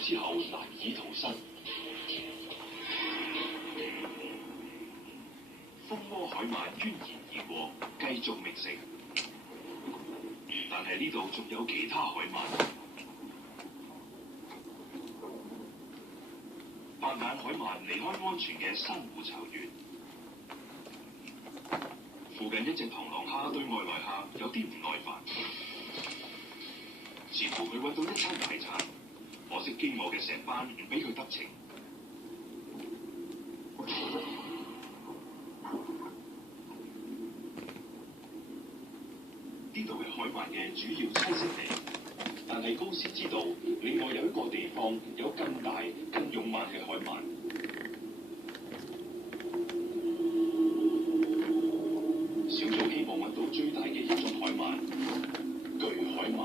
之後難以逃生。蜂窩海鰻蜿蜒而過，繼續覓食。但係呢度仲有其他海鰻。白眼海鰻離開安全嘅珊瑚巢穴。附近一隻螳螂蝦對外來客有啲唔耐煩，似乎佢揾到一餐大餐，可惜飢餓嘅石斑唔俾佢得逞。呢度係海鰻嘅主要棲息地，但係高斯知道，另外有一個地方有更大、更勇猛嘅海鰻。小組希望揾到最大嘅一種海鰻——巨海鰻。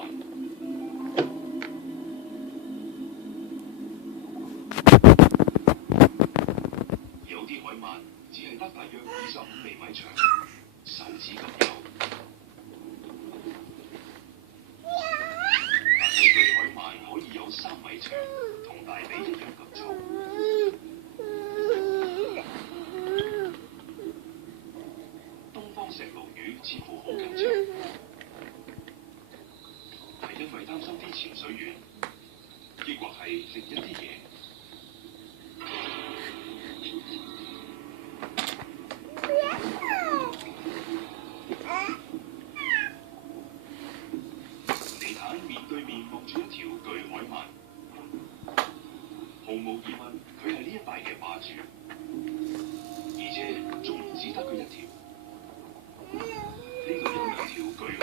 有啲海鰻只係得大約25厘米長，手指咁幼。但係巨海鰻可以有3米長，同大髀一樣咁粗。東方石鱸魚似乎好緊張，係因為擔心啲潛水員，抑或係另一啲嘢？地毯面對面望住一條巨海鰻，毫無疑問，佢係呢一帶嘅霸主，而且仲唔止得佢一條。呢度有2條巨海。